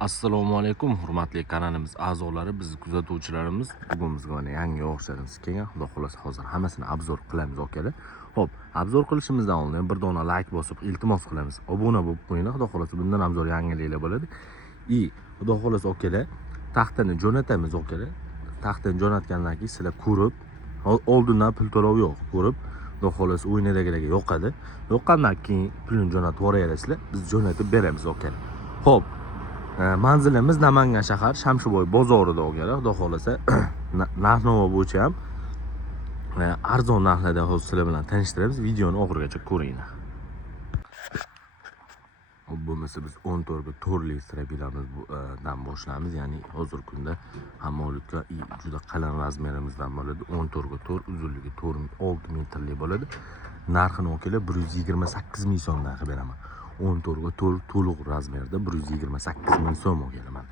Assalomu alaykum, hurmatli kanalimiz a'zolari, biz kuzatuvchilarimiz. Bugun bizga mana yangi o'xsharimiz kelgan. Xudo xolasa hozir hammasini obzor qilamiz, okalar. Xo'p, obzor qilishimizdan oldin bir dona like bosib, iltimos qilamiz. Obuna bo'lib qo'yinglar. Xudo xolasa bundan obzor yangiliklar bo'ladi. Xudo xolasa okalar, taxtani jo'natamiz, okalar. Taxtani jo'natgandan keyin sizlar ko'rib, oldindan pul to'lov yo'q, ko'rib, xudo xolasa o'yindagilarga yoqadi. Yoqqandan keyin pulni jo'natib yuboraverasizlar. Biz jo'natib beramiz, okalar. Xo'p, manzilimiz Namangan shahar Shamshiboy bozorida o'g'aylar. Xudo xolasa narx-navo bo'yicha ham arzon narxlarda hozir sizlar bilan tanishtiramiz. Videoni oxirigacha ko'ringlar. Bo'lmasa biz 14 ga to'rli strabilamizdan boshlaymiz. Ya'ni hozir kunda hammalikka juda qalin razmerimizdan bo'ladi. 14 ga to'r, uzunligi 6 metrli bo'ladi. Narxini o'kila 128 ming so'mdan qilib beraman. 14 ga to'liq razmerda 128 ming so'm o'g'aylar.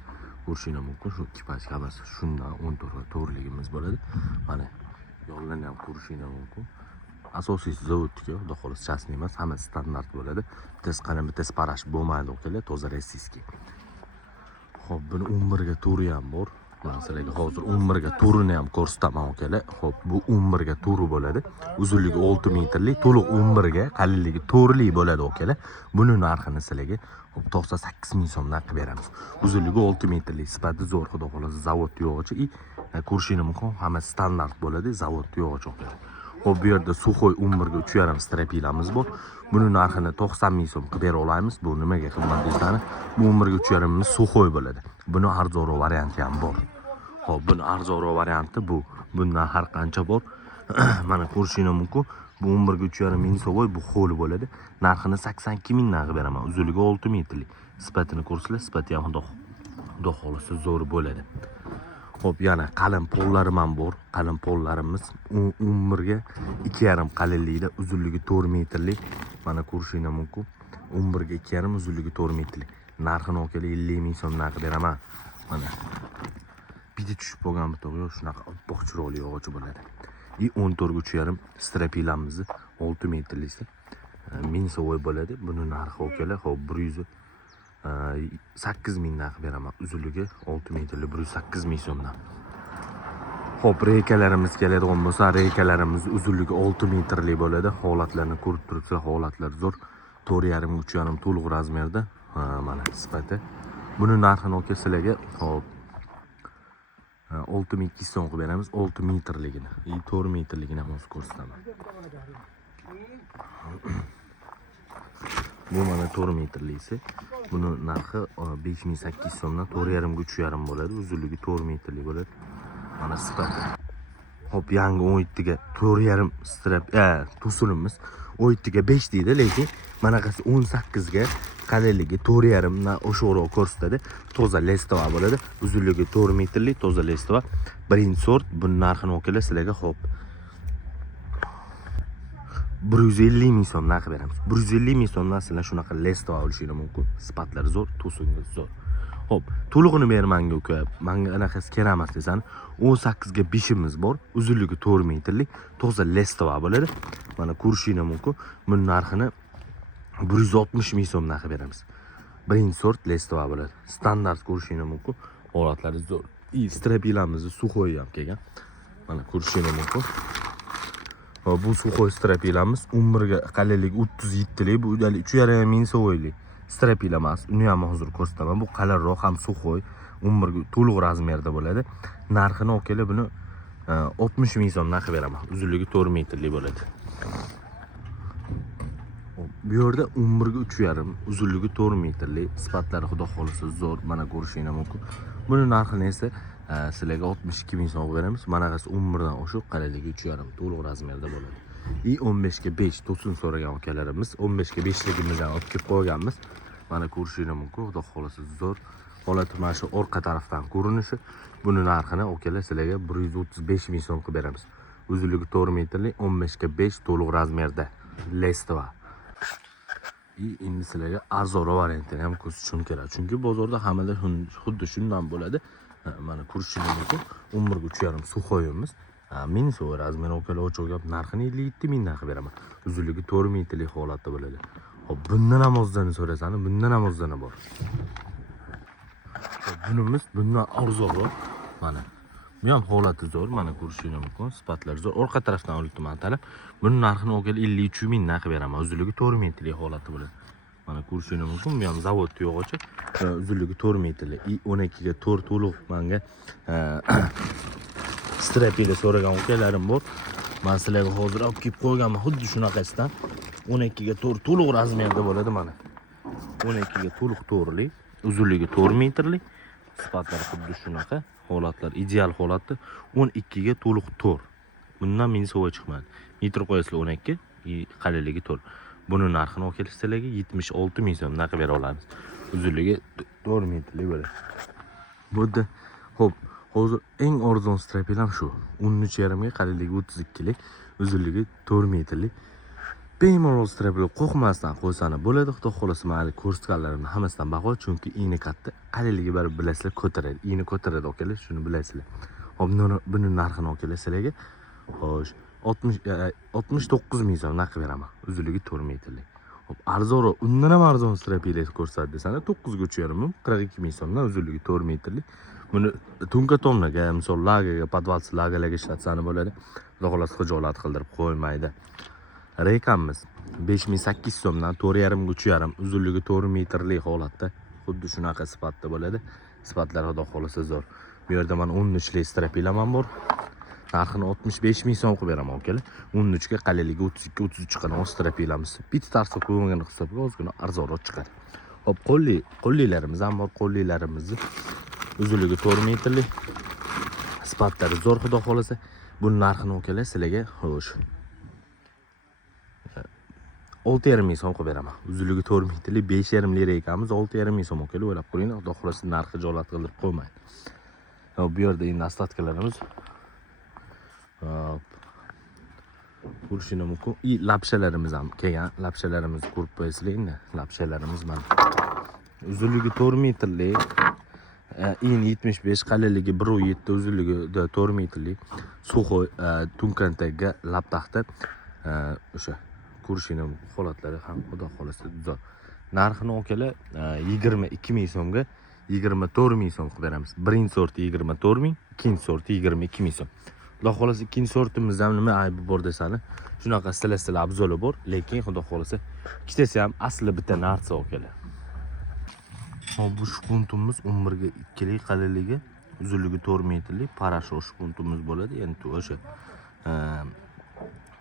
Ko'rishingiz mumkin, shu ekipaj hammasi shundan 14 ga to'rligimiz bo'ladi. Mana yo'llarni ham ko'rishingiz mumkin. Asosiysi zavodniki, xudo xolasa chasni emas, hammasi standart bo'ladi. Tez qalin, tez parash bo'lmaydi o'g'aylar, toza rossiyskiy. Xo'p, buni 11 ga to'ri ham bor. Men sizlarga hozir 11 ga to'rini ham ko'rsataman o'g'aylar. Xo'p, bu 11 ga to'ri bo'ladi. Uzunligi 6 metrli, to'liq 11 ga, qalinligi to'rli bo'ladi o'g'aylar. Buni narxini sizlarga 98 ming so'mdan qilib beramiz. Uzunligi 6 metrli, sifati zo'r, xudo xolasa zavod yo'g'ichi. Ko'rishingiz mumkin, hammasi standart bo'ladi, zavod yo'g'ichi o'g'aylar. Xo'p, bu yerda suxoy 11 ga 3,5 strapilamiz bor. Buni narxini 90 ming so'm qilib bera olamiz. Bu nimaga qimmat deysizlar? Bu 11 ga 3,5 ming suxoy bo'ladi. Buni arzonroq varianti ham bor. Xo'p, buni arzonroq varianti bu. Bundan har qancha bor. Mana ko'rishingiz mumkin. Bu 11 ga 3,5 ming so'm bu xo'l bo'ladi. Narxini 82 mingdan qilib beraman. Uzunligi 6 metrli. Sifatini ko'rsanglar, sifati ham xudo xolasa zo'r bo'ladi. Xo'p, yana qalin pollarim ham bor. Qalin pollarimiz 11 ga 2,5 qalinlikda, uzunligi 4 metrli. Mana ko'rishingiz mumkin. 11 ga 2,5, uzunligi 4 metrli. Narxini o'kila 50 ming so'mdan qilib beraman. Mana bitta tushib qolgan bitta yo'q, shunaqa oppoq chiroyli yog'och bo'ladi. 14 ga 3,5 strapilamiz 6 metrlisi 1000 so'm bo'ladi. Buni narxi o'kila xo'p 8 mingdan qilib beraman. Uzunligi 6 metrli 108 ming so'mdan. Xo'p, reykalarimiz keladigan bo'lsa, reykalarimiz uzunligi 6 metrli bo'ladi. Holatlarni ko'rib turibsizlar, holatlar zo'r. 4,5 3,5 to'liq razmerda. Mana sifati. Buni narxini o'kil sizlarga xo'p 6200 so'm qilib beramiz. 6 metrligini, 4 metrligini ham o'zi ko'rsataman. Bu mana 4 metrlisi. Buni narxi 5800 so'mdan 4,5 ga 3,5 bo'ladi. Uzunligi 4 metrli bo'ladi. Mana sifati. Xo'p, yangi 17 ga 4,5 strap, to'sinimiz 17 ga 5 deydi, lekin manaqasi 18 ga qalinligi 4,5 dan o'shoqroq ko'rsatadi. Toza lestova bo'ladi. Uzunligi 4 metrli toza lestova. Birinchi sort. Buni narxini o'kila sizlarga xo'p 150 ming so'mdan qilib beramiz. 150 ming so'mdan sizlar shunaqa lestova olishingiz mumkin. Sifatlari zo'r, to'singi zo'r. Xo'p, to'lig'ini bermanga uka. Menga anaqasi kerak emas desan, 18 ga 5imiz bor. Uzunligi 4 metrli toza lestova bo'ladi. Mana ko'rishingiz mumkin. Buni narxini 160 ming so'mdan qilib beramiz. Birinchi sort lestova bo'ladi. Standart ko'rishingiz mumkin. Holatlari zo'r. Strapilamizni suxoy ham kelgan. Mana ko'rishingiz mumkin. Bu suxoy strapilamiz 11 ga qalinligi 37 lik, bu 3,5 ming so'mlik strapila emas. Uni ham hozir ko'rsataman. Bu qalinroq ham suxoy 11 ga to'liq razmerda bo'ladi. Narxini o'kila buni 60 ming so'mdan qilib beraman. Uzunligi 4 metrli bo'ladi. Bu yerda 11 ga 3,5, uzunligi 4 metrli, sifatlari xudo xolasa zo'r. Mana ko'rishingiz mumkin. Buni narxini esa sizlarga 62 ming so'm beramiz. Manaqasi 11 dan o'shiq, qalinligi 3,5 to'liq razmerda bo'ladi. 15 ga 5 to'sin so'ragan akalarimiz 15 ga 5ligimizni olib kelib qo'yganmiz. Mana ko'rishingiz mumkin, xudo xolasa zo'r. Holati mana shu orqa tarafdan ko'rinishi. Buni narxini akalar sizlarga 135 ming so'm qilib beramiz. Uzunligi 4 metrli, 15 ga 5 to'liq razmerda lestova. Endi sizlarga arzonroq variantini ham ko'rsatishim kerak. Chunki bozorda hammada xuddi shundan bo'ladi. Mana ko'rishingiz mumkin. 11 ga 3,5 suxoyimiz. 1000 so'm razmer o'kala o'chirib narxini 57 mingdan qilib beraman. Uzunligi 4 metrli holatda bo'ladi. Hop, bundan ham o'zini so'rasangiz, bundan ham o'zini bor. bunimiz bundan arzonroq. Mana bu ham holati zo'r, mana ko'rishingiz mumkin, sifatlari zo'r. Orqa tarafdan oldim atalib. Buning narxini o'g'il 53 ming narx beraman. Uzunligi 4 metrlik holati bo'ladi. Mana ko'rishingiz mumkin, bu ham zavod yo'g'ochi. Uzunligi 4 metrlik. 12 ga 4 to'liq menga strapida so'ragan ukalarim bor. Men sizlarga hozir olib kelib qo'yganman, xuddi shunaqasidan. 12 ga 4 to'liq razmerda bo'ladi mana. 12 ga to'liq to'rlik, uzunligi 4 metrlik. Sifatlari xuddi shunaqa, holatlar ideal holatda. 12 ga to'liq 4. Bundan men sova chiqmadi. Metr qo'yasizlar 12, qalinligi 4. Buni narxini o'kelisizlarga 76 ming so'm narx bera olamiz. Uzunligi 4 metrlik bo'ladi. Bunda xo'p, hozir eng arzon strapel ham shu. 13,5 ga qalinligi 32 lik, uzunligi 4 metrlik. Bemalol strapel qo'rqmasdan qo'ysani bo'ladi. Xudo xolasa men ko'rsatganlarimni hammasidan baho, chunki iğne katta, qalinligi baribir bilasizlar ko'taradi. Iğne ko'taradi okalar, shuni bilasizlar. Hop, buni narxini okalar sizlarga. Xo'sh, 69 ming so'm narx beraman. Uzunligi 4 metrlik. Hop, arzonroq, undan ham arzon strapel ko'rsatdi desana 9 ga ucharim, 42 ming so'mdan uzunligi 4 metrlik. Buni tunka tomnaga, misol lagaga, podvalsiz lagalarga ishlatsani bo'ladi. Xudo xolasa xijolat qildirib qo'ymaydi. Reykamiz 5800 so'mdan 4,5 ga 3,5, uzunligi 4 metrlik holatda, xuddi shunaqa sifatda bo'ladi. Sifatlar xudo xolasa zo'r. Bu yerda men 13 lik strapelam bor. Narxini 65 ming so'm qilib beraman akalar. 13 ga qalinligi 32-33 qilib strapelamiz. Bitta tarsa qo'ymagan hisobga ozgina arzonroq chiqadi. Hop, qo'llilarimiz ham bor, qo'llilarimizni uzunligi 4 metrlik. Sifatlari zo'r xudo xolasa. Buning narxini akalar sizlarga xo'sh 6,5 ming so'm qilib beraman. Uzunligi 4 metrlik 5,5 lik reykamiz 6,5 ming so'm akalar, o'ylab qo'ying. Xudo xolasa narxi jolat qildirib qo'ymaydi. Hop, bu yerda endi ostatkalarimiz. Hop. Ko'rishingiz mumkin. Lapshalarimiz ham kelgan. Lapshalarimizni ko'rib qo'yasizlar. Lapshalarimiz mana. Uzunligi 4 metrlik, 75, qalinligi 1,7, uzunligi 4 metrlik. Suxoy tunkantaga lap taxta o'sha ko'rishingiz holatlari ham xudo xolasa zo'r. Narxini okalar 22 ming so'mga 24 ming so'm qilib beramiz. Birinchi sorti 24 ming, ikkinchi sorti 22 ming so'm. Xudo xolasa ikkinchi sortimiz ham nima aybi bor desani, shunaqa sila abzoli bor, lekin xudo xolasa ikkitasi ham asli bitta narsa okalar. Hop, bu shpuntimiz 11 ga 2 lik qalinligi, uzunligi 4 metrlik parasho shpuntimiz bo'ladi. Endi o'sha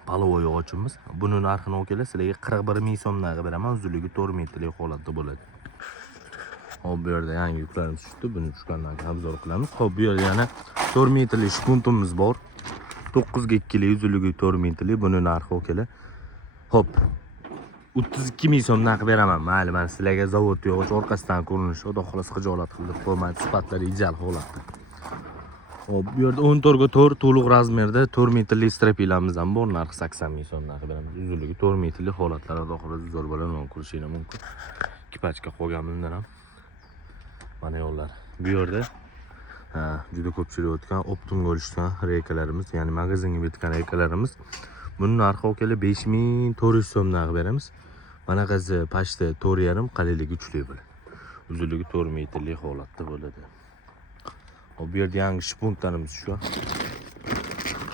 palovoy yog'ochimiz. Buni narxini okalar sizlarga 41 ming so'mdan beraman, uzunligi 4 metrlik holatda bo'ladi. Hop, bu yerda yangi yuklarimiz tushdi. Buni tushgandan keyin obzor qilamiz. Hop, bu yerda yana 4 metrlik shpuntimiz bor. 9 ga 2 lik, uzunligi 4 metrlik. Buni narxi okalar. Hop, 32 ming so'm narx beraman. Mayli, men sizlarga zavod yog'och orqasidan ko'rinishi, xudo xolasa xijolat qilib qo'ymaydi. Sifatlari ideal holatda. Hop, bu yerda 14 ga 4 to'liq razmerda 4 metrlik strapelamiz ham bor. Narxi 80 ming so'm narx beramiz. Uzunligi 4 metrlik holatlar xudo xolasa zo'r bo'ladi. Mana ko'rishingiz mumkin. Kipachka qo'yganimdan ham mana yo'llar. Bu yerda juda ko'pchilik o'tgan optimga olishgan reykalarimiz, ya'ni magazinga bitgan reykalarimiz. Buning narxi okalar 5400 so'm narx beramiz. Mana qasi pashta 4,5, qalinligi 3 lik bo'ladi. Uzunligi 4 metrlik holatda bo'ladi. Hop, bu yerda yangi shpuntlarimiz shu.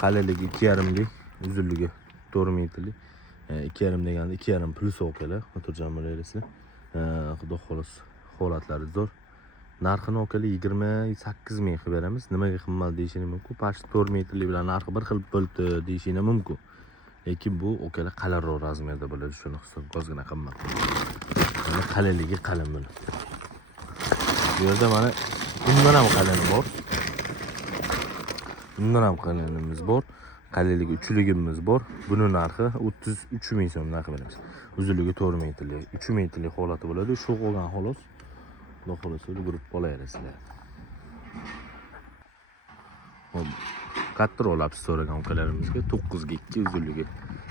Qalinligi 2,5 lik, uzunligi 4 metrlik. 2,5 deganda 2,5 plus okalar, xotirjam bo'lasizlar. Xudo xolasa holatlari zo'r. Narxini okalar 28 ming qilib beramiz. Nimaga qimmat deyishingiz mumkin? Pashta 4 metrlik bilan narxi bir xil bo'ldi deyishingiz mumkin. Lekin bu okalar qalinroq razmerda bo'ladi, shuni hisobga ozgina qimmat. Mana qalinligi qalin bo'ladi. Bu yerda mana undan ham qalini bor. Undan ham qalinimiz bor. Qalinligi 3 ligimiz bor. Buni narxi 33 ming so'm narx beramiz. Uzunligi 4 metrlik, 3 metrlik holati bo'ladi. Shu qolgan xolos. Xudo xolasa guruh qo'yaverasizlar. Hop, kattaroq lapis so'ragan ukalarimizga 9 ga 2, uzunligi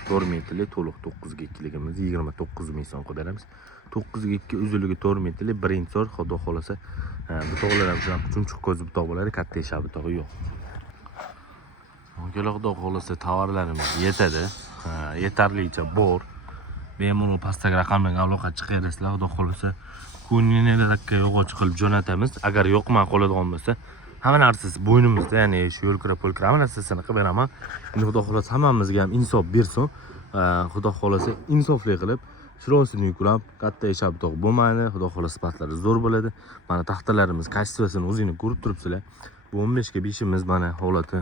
4 metrlik, to'liq 9 ga 2 ligimiz 29 ming so'm qilib beramiz. 9 ga 2, uzunligi 4 metrlik, birinchi sort. Xudo xolasa butoqlar ham shunaqa chumchuq ko'zi butoq bo'ladi, katta eshak butog'i yo'q. Akalar, xudo xolasa tovarlarimiz yetadi. Yetarlicha bor. Bemalol pastdagi raqamlarga aloqa chiqaverasizlar. Xudo xolasa Kunninelarga yog'och qilib jo'natamiz. Agar yoqmay qoladigan bo'lsa, hamma narsasi bo'ynimizda, ya'ni shu yo'lkira-po'lkira hamma narsasini qilib beraman. Endi Xudo xolasa hammamizga ham insof bersin. Xudo xolasa insofli qilib shirosini yuklab, katta eshab tog' bo'lmaydi. Xudo xolasa sifatlari zo'r bo'ladi. Mana taxtalarimiz kачествосini o'zingiz ko'rib turibsizlar. Bu 15 ga 5imiz mana holati.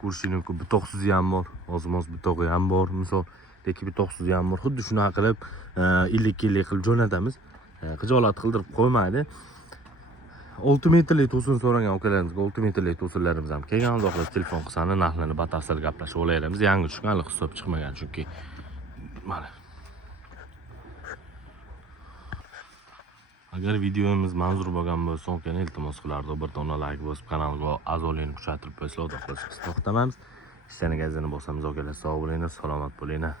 Ko'rishingiz bitoqsiz ham bor, ozmoz bitog'i ham bor, misol lekin bitoqsiz ham bor. Xuddi shunaqa qilib illik-illik qilib jo'natamiz. Xijolat qildirib qo'ymaydi. 6 metrlik to'sin so'ragan ukalarimizga 6 metrlik to'sinlarimiz ham kelgan. Xudo xolasa telefon qilsani, narxlarni batafsil gaplashib olaymiz. Yangi tushgan, hali hisob chiqmagan chunki mana. Agar videomiz manzur bo'lgan bo'lsa, o'kani iltimos qilardim bir dona like bosib kanalga a'zolikni kuchaytirib qo'ysa, Xudo xolasa biz to'xtamaymiz. Ishlarni gazini bosamiz, o'kalar sog' bo'linglar, salomat bo'linglar.